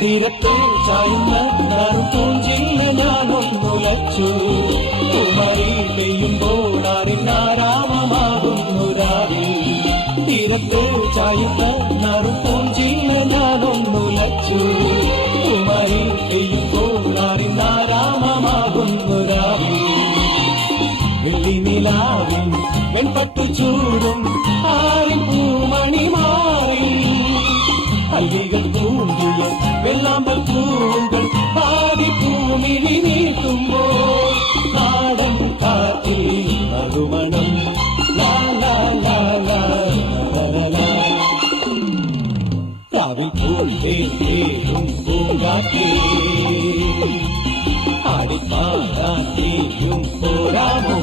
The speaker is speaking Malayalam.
തീരത്തെ ചായുന്ന പൂഞ്ചില്ല ഞാനൊന്നുലച്ചു. കുമരി പെയ്യുമ്പോഴാറിനാരാമമാകുന്നു രാവിൽ. തീരത്തെ ചായുന്ന പൂഞ്ചില്ല ഞാനൊന്നുലച്ചു. കുമരി പെയ്യുമ്പോഴാറിനാരാമമാകുന്നു രാവിൽ. വെള്ളിനിലാവിൻ വെൺപട്ടു ചൂടും ആരിൻ പൂമണി മാറി. കല്ലികൾ തൂങ്ങിയ വെള്ളാമ്പൽ പൂവുകൾ പാതി പൂമിഴി നീട്ടുമ്പോൾ നാടൻ കാറ്റിൽ നറുമണം. കാവിൽ പൂന്തേരും പൂങ്കാറ്റേ ആടിപ്പാടാത്തേയും പോരാമോ.